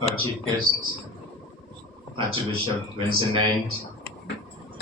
our Chief Guest, Archbishop Vincent Knight,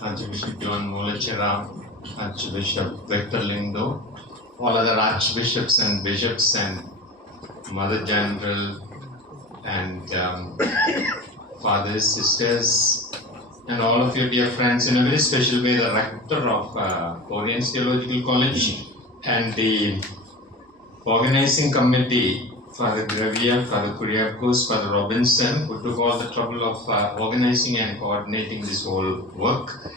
Archbishop John Molachera, Archbishop Victor Lindo, all other archbishops and bishops and Mother General and fathers, sisters, and all of your dear friends, in a very special way, the rector of Oriens Theological College and the organizing committee, Father Gravia, Father Kuriakos, Father Robinson, who took all the trouble of organizing and coordinating this whole work.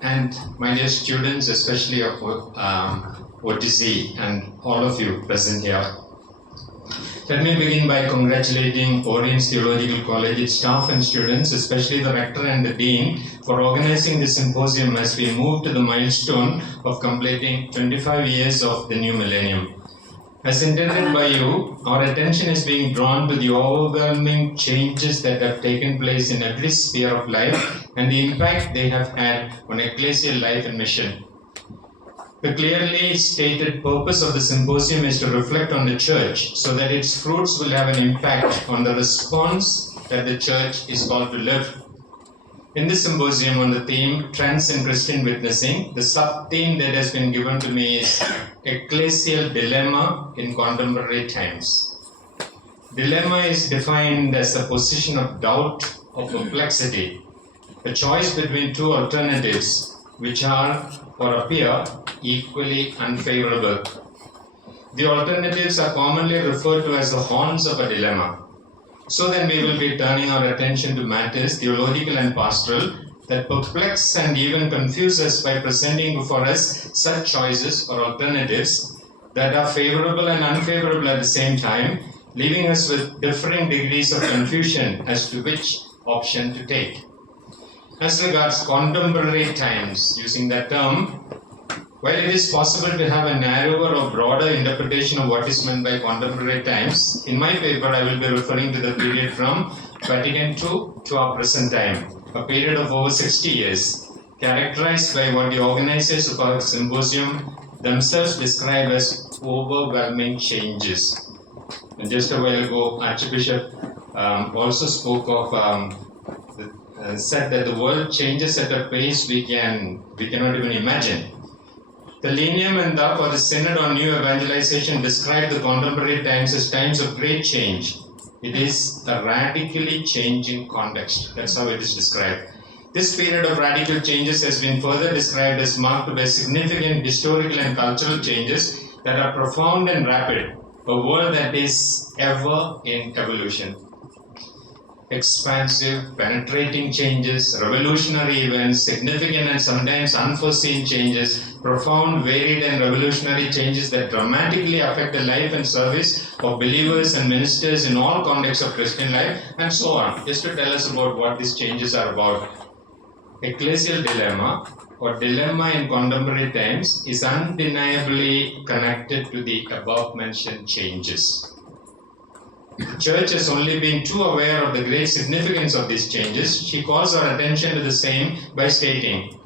And my dear students, especially of OTC and all of you present here. Let me begin by congratulating Oriens Theological College, its staff and students, especially the rector and the dean, for organizing this symposium as we move to the milestone of completing 25 years of the new millennium. As intended by you, our attention is being drawn to the overwhelming changes that have taken place in every sphere of life and the impact they have had on ecclesial life and mission. The clearly stated purpose of the symposium is to reflect on the church so that its fruits will have an impact on the response that the church is called to live. In this symposium on the theme Trends in Christian Witnessing, the sub-theme that has been given to me is Ecclesial Dilemma in Contemporary Times. Dilemma is defined as a position of doubt or perplexity, a choice between two alternatives which are or appear equally unfavorable. The alternatives are commonly referred to as the horns of a dilemma. So then we will be turning our attention to matters, theological and pastoral, that perplex and even confuse us by presenting before us such choices or alternatives that are favorable and unfavorable at the same time, leaving us with differing degrees of confusion as to which option to take. As regards contemporary times, using that term, while it is possible to have a narrower or broader interpretation of what is meant by contemporary times, in my paper I will be referring to the period from Vatican II to our present time, a period of over 60 years, characterized by what the organizers of our symposium themselves describe as overwhelming changes. And just a while ago, Archbishop also spoke of said that the world changes at a pace we cannot even imagine. The Lineam and the Synod on New Evangelization describe the contemporary times as times of great change. It is a radically changing context. That's how it is described. This period of radical changes has been further described as marked by significant historical and cultural changes that are profound and rapid, a world that is ever in evolution. Expansive, penetrating changes, revolutionary events, significant and sometimes unforeseen changes, profound, varied and revolutionary changes that dramatically affect the life and service of believers and ministers in all contexts of Christian life, and so on. Just to tell us about what these changes are about. Ecclesial dilemma or dilemma in contemporary times is undeniably connected to the above mentioned changes. The Church has only been too aware of the great significance of these changes. She calls our attention to the same by stating,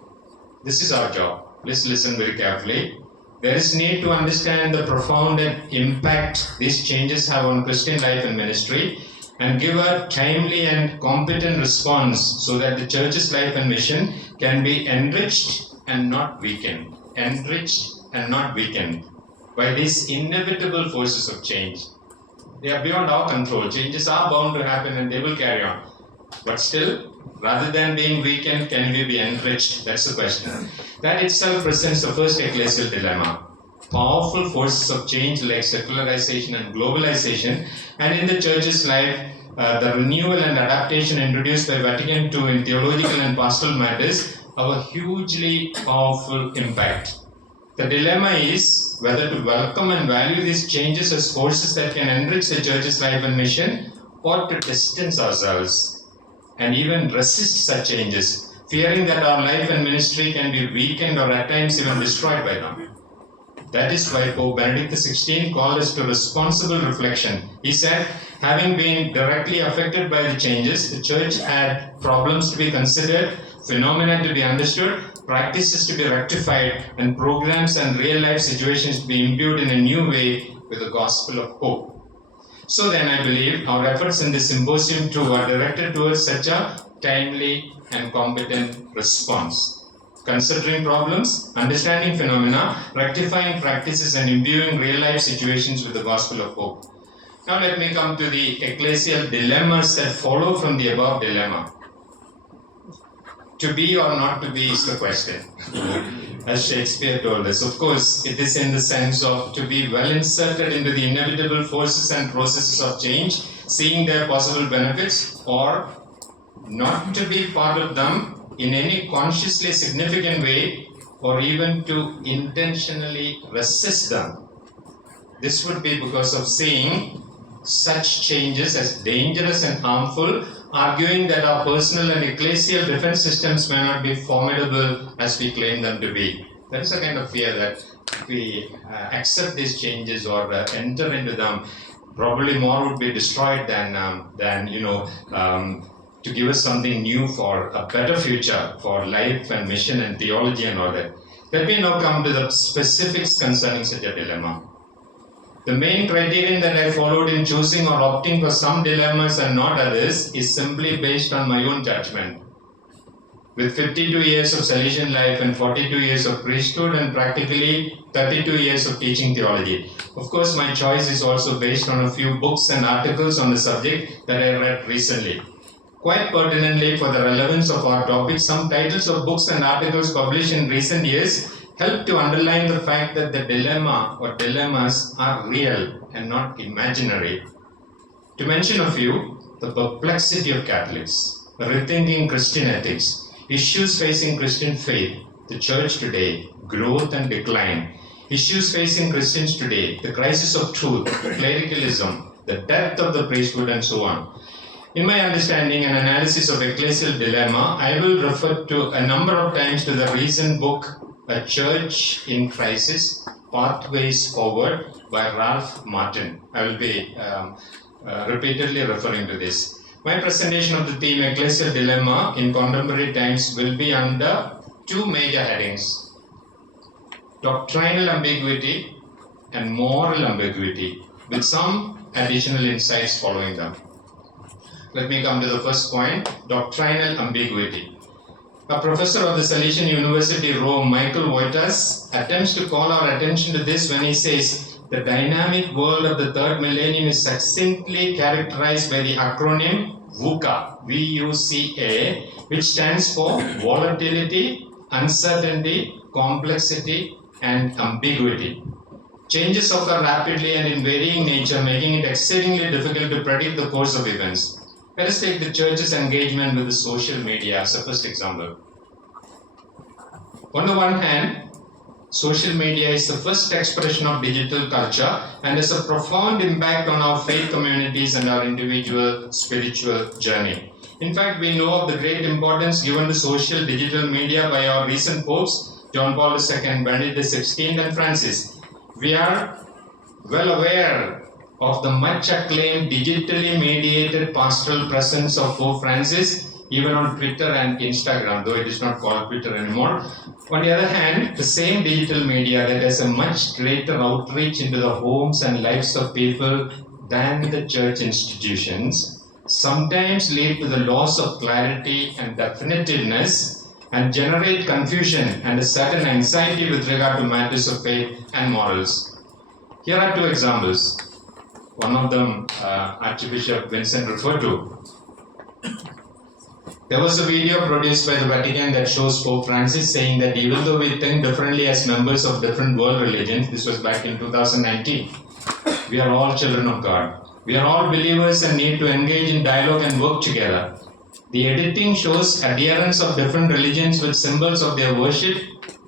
this is our job. Please listen very carefully. There is need to understand the profound impact these changes have on Christian life and ministry and give a timely and competent response so that the Church's life and mission can be enriched and not weakened. Enriched and not weakened by these inevitable forces of change. They are beyond our control. Changes are bound to happen and they will carry on. But still, rather than being weakened, can we be enriched? That's the question. That itself presents the first ecclesial dilemma. Powerful forces of change like secularization and globalization, and in the Church's life, the renewal and adaptation introduced by Vatican II in theological and pastoral matters have a hugely powerful impact. The dilemma is whether to welcome and value these changes as forces that can enrich the Church's life and mission, or to distance ourselves and even resist such changes, fearing that our life and ministry can be weakened or at times even destroyed by them. That is why Pope Benedict XVI called us to responsible reflection. He said, having been directly affected by the changes, the Church had problems to be considered, phenomena to be understood, practices to be rectified, and programs and real life situations to be imbued in a new way with the gospel of hope. So then I believe our efforts in this symposium too are directed towards such a timely and competent response. Considering problems, understanding phenomena, rectifying practices, and imbuing real-life situations with the gospel of hope. Now let me come to the ecclesial dilemmas that follow from the above dilemma. To be or not to be is the question. As Shakespeare told us, of course, it is in the sense of to be well inserted into the inevitable forces and processes of change, seeing their possible benefits, or not to be part of them in any consciously significant way, or even to intentionally resist them. This would be because of seeing such changes as dangerous and harmful, arguing that our personal and ecclesial defense systems may not be formidable as we claim them to be. There is a kind of fear that if we accept these changes or enter into them, probably more would be destroyed than to give us something new for a better future for life and mission and theology and all that. Let me now come to the specifics concerning such a dilemma. The main criterion that I followed in choosing or opting for some dilemmas and not others is simply based on my own judgment. With 52 years of Salesian life and 42 years of priesthood and practically 32 years of teaching theology. Of course, my choice is also based on a few books and articles on the subject that I read recently. Quite pertinently, for the relevance of our topic, some titles of books and articles published in recent years help to underline the fact that the dilemma or dilemmas are real and not imaginary. To mention a few, the perplexity of Catholics, rethinking Christian ethics, issues facing Christian faith, the church today, growth and decline, issues facing Christians today, the crisis of truth, clericalism, the death of the priesthood, and so on. In my understanding and analysis of ecclesial dilemma, I will refer to a number of times to the recent book, A Church in Crisis, Pathways Forward by Ralph Martin. I will be repeatedly referring to this. My presentation of the theme Ecclesial Dilemma in Contemporary Times will be under two major headings: doctrinal ambiguity and moral ambiguity, with some additional insights following them. Let me come to the first point, doctrinal ambiguity. A professor of the Salesian University, Rome, Michael Wojtas, attempts to call our attention to this when he says the dynamic world of the third millennium is succinctly characterized by the acronym VUCA, V-U-C-A, which stands for volatility, uncertainty, complexity, and ambiguity. Changes occur rapidly and in varying nature, making it exceedingly difficult to predict the course of events. Let us take the church's engagement with the social media as a first example. On the one hand, social media is the first expression of digital culture and has a profound impact on our faith communities and our individual spiritual journey. In fact, we know of the great importance given to social digital media by our recent popes, John Paul II, Benedict XVI, and Francis. We are well aware of the much acclaimed digitally mediated pastoral presence of Pope Francis, even on Twitter and Instagram, though it is not called Twitter anymore. On the other hand, the same digital media that has a much greater outreach into the homes and lives of people than the church institutions sometimes lead to the loss of clarity and definitiveness and generate confusion and a certain anxiety with regard to matters of faith and morals. Here are two examples. One of them Archbishop Vincent referred to. There was a video produced by the Vatican that shows Pope Francis saying that even though we think differently as members of different world religions, this was back in 2019, we are all children of God. We are all believers and need to engage in dialogue and work together. The editing shows adherents of different religions with symbols of their worship,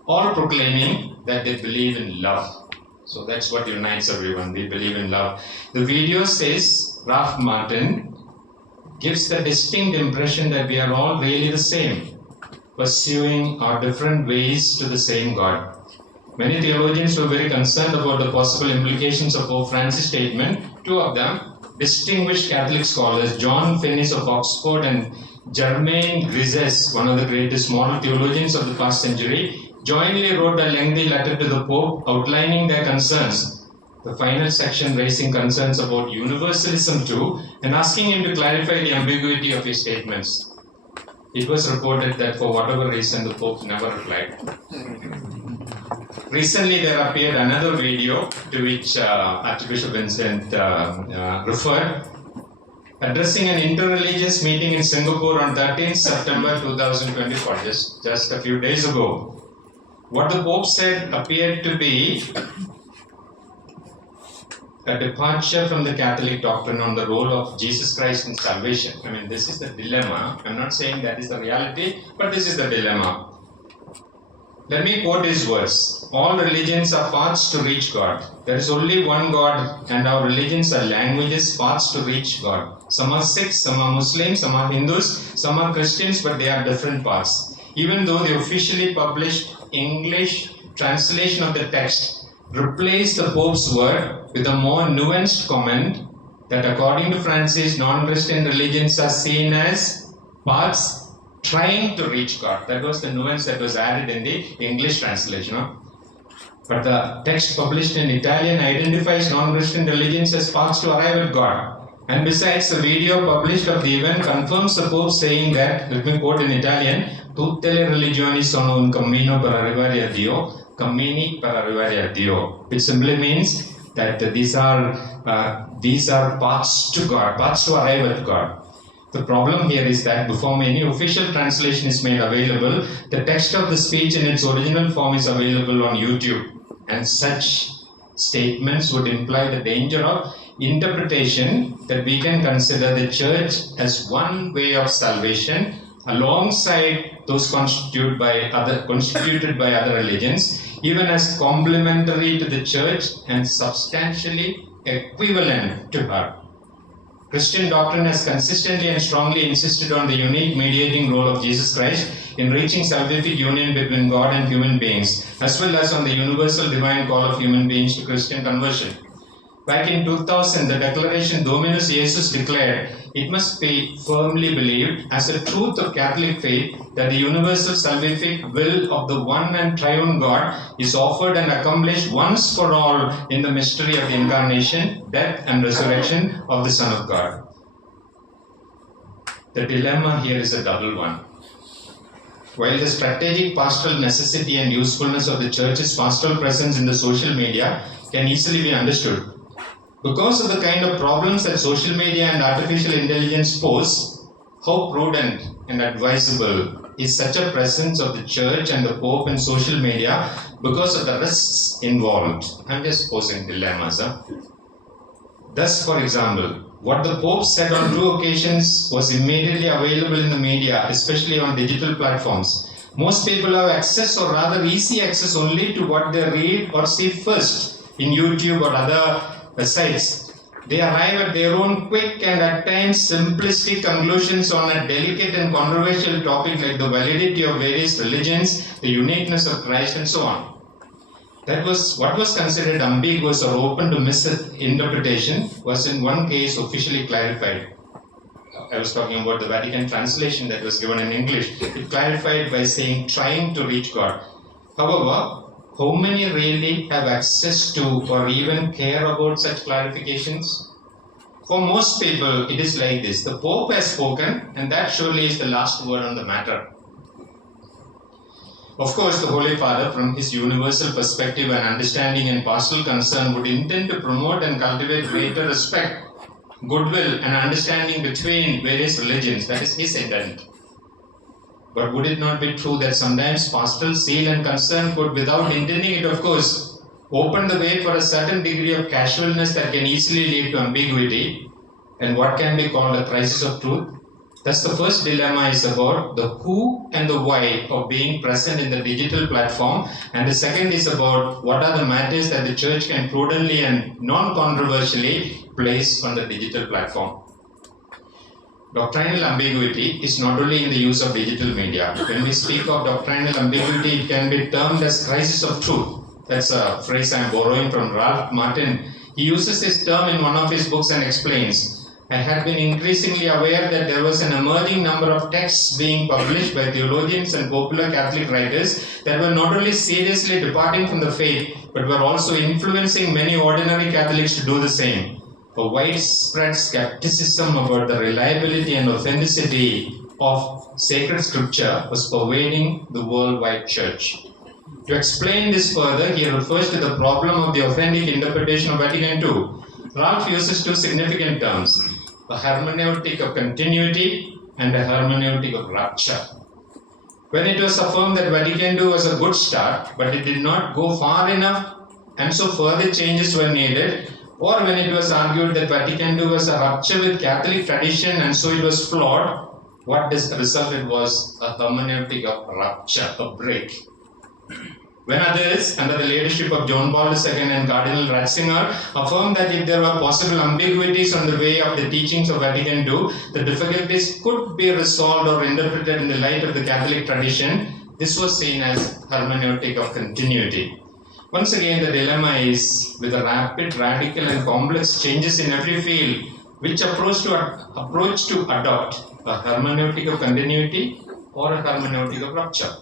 all proclaiming that they believe in love. So that's what unites everyone. We believe in love. The video says, Ralph Martin gives the distinct impression that we are all really the same, pursuing our different ways to the same God. Many theologians were very concerned about the possible implications of Pope Francis' statement. Two of them, distinguished Catholic scholars, John Finnis of Oxford and Germain Grisez, one of the greatest moral theologians of the past century, jointly wrote a lengthy letter to the Pope outlining their concerns. the final section raising concerns about universalism too, and asking him to clarify the ambiguity of his statements. It was reported that for whatever reason the Pope never replied. Recently there appeared another video to which Archbishop Vincent referred, addressing an interreligious meeting in Singapore on 13th September 2024, just a few days ago. What the Pope said appeared to be a departure from the Catholic doctrine on the role of Jesus Christ in salvation. I mean, this is the dilemma. I'm not saying that is the reality, but this is the dilemma. Let me quote his words. All religions are paths to reach God. There is only one God, and our religions are languages, paths to reach God. Some are Sikhs, some are Muslims, some are Hindus, some are Christians, but they are different paths. Even though the officially published English translation of the text replaced the Pope's word with a more nuanced comment that according to Francis, non-Christian religions are seen as paths trying to reach God. That was the nuance that was added in the English translation. But the text published in Italian identifies non-Christian religions as paths to arrive at God. And besides, the video published of the event confirms the Pope saying that, let me quote in Italian, tutte le religioni sono un cammino per arrivare a Dio, cammini per arrivare a Dio, which simply means that these are paths to God, paths to arrive at God. The problem here is that before any official translation is made available, the text of the speech in its original form is available on YouTube, and such statements would imply the danger of interpretation that we can consider the Church as one way of salvation alongside those constituted by other religions, even as complementary to the Church and substantially equivalent to her. Christian doctrine has consistently and strongly insisted on the unique mediating role of Jesus Christ in reaching salvific union between God and human beings, as well as on the universal divine call of human beings to Christian conversion. Back in 2000, the declaration Dominus Jesus declared, it must be firmly believed as a truth of Catholic faith that the universal salvific will of the one and triune God is offered and accomplished once for all in the mystery of the incarnation, death and resurrection of the Son of God. The dilemma here is a double one. While the strategic pastoral necessity and usefulness of the Church's pastoral presence in the social media can easily be understood, because of the kind of problems that social media and artificial intelligence pose, how prudent and advisable is such a presence of the Church and the Pope in social media because of the risks involved? I'm just posing dilemmas. Thus, for example, what the Pope said on 2 occasions was immediately available in the media, especially on digital platforms. Most people have access, or rather easy access, only to what they read or see first in YouTube or other sites. They arrive at their own quick and at times simplistic conclusions on a delicate and controversial topic like the validity of various religions, the uniqueness of Christ, and so on. That was what was considered ambiguous or open to misinterpretation was in one case officially clarified. I was talking about the Vatican translation that was given in English. It clarified by saying trying to reach God. However, how many really have access to or even care about such clarifications? For most people, it is like this. The Pope has spoken, and that surely is the last word on the matter. Of course, the Holy Father, from his universal perspective and understanding and pastoral concern, would intend to promote and cultivate greater respect, goodwill, and understanding between various religions. That is his intent. But would it not be true that sometimes pastoral zeal and concern could, without intending it of course, open the way for a certain degree of casualness that can easily lead to ambiguity and what can be called a crisis of truth? Thus, the first dilemma is about the who and the why of being present in the digital platform, and the second is about what are the matters that the Church can prudently and non-controversially place on the digital platform. Doctrinal ambiguity is not only in the use of digital media. When we speak of doctrinal ambiguity, it can be termed as crisis of truth. That's a phrase I'm borrowing from Ralph Martin. He uses this term in one of his books and explains, I had been increasingly aware that there was an emerging number of texts being published by theologians and popular Catholic writers that were not only seriously departing from the faith, but were also influencing many ordinary Catholics to do the same. A widespread skepticism about the reliability and authenticity of sacred scripture was pervading the worldwide church. To explain this further, he refers to the problem of the authentic interpretation of Vatican II. Ralph uses two significant terms, a hermeneutic of continuity and a hermeneutic of rupture. When it was affirmed that Vatican II was a good start, but it did not go far enough and so further changes were needed, or when it was argued that Vatican II was a rupture with Catholic tradition and so it was flawed, what this resulted was a hermeneutic of rupture, a break. When others, under the leadership of John Paul II and Cardinal Ratzinger, affirmed that if there were possible ambiguities on the way of the teachings of Vatican II, the difficulties could be resolved or interpreted in the light of the Catholic tradition, this was seen as hermeneutic of continuity. Once again, the dilemma is, with the rapid, radical and complex changes in every field, which approach to adopt, a hermeneutic of continuity or a hermeneutic of rupture.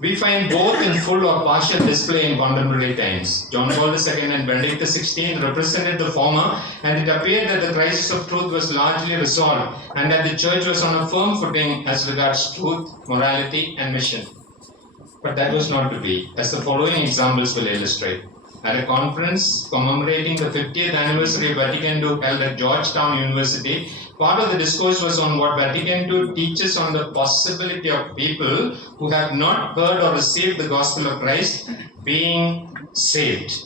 We find both in full or partial display in contemporary times. John Paul II and Benedict XVI represented the former, and it appeared that the crisis of truth was largely resolved and that the church was on a firm footing as regards truth, morality and mission. But that was not to be, as the following examples will illustrate. At a conference commemorating the 50th anniversary of Vatican II held at Georgetown University, part of the discourse was on what Vatican II teaches on the possibility of people who have not heard or received the gospel of Christ being saved.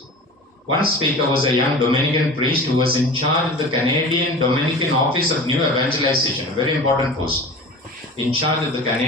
One speaker was a young Dominican priest who was in charge of the Canadian Dominican Office of New Evangelization, a very important post, in charge of the Canadian